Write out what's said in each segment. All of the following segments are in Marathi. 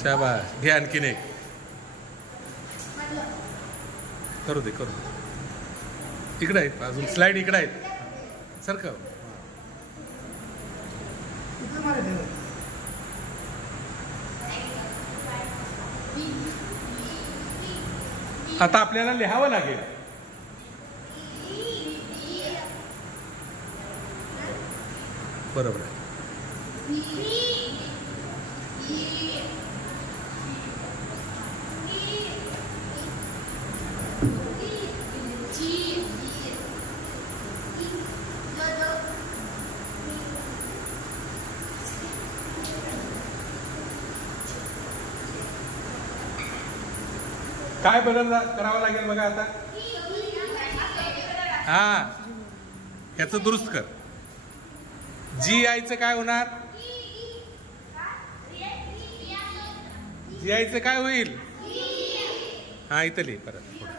शाबास. घे आणखीन एक. करू दे करू दे. इकडे आहेत अजून स्लाइड इकडे आहेत सारखं. आता आपल्याला लिहावं लागेल. बरोबर आहे. काय बदल करावा लागेल बघा आता. हा याचं दुरुस्त कर. जी आयचं काय होणार. जी आयचं काय होईल. हा इथं लिहि परत पुढे.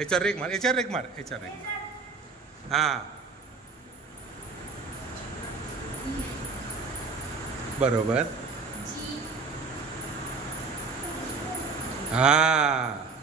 याच्यावर रेग मार. याच्यावर रेग मार. याच्यावर रेग मार. हा बरोबर. हा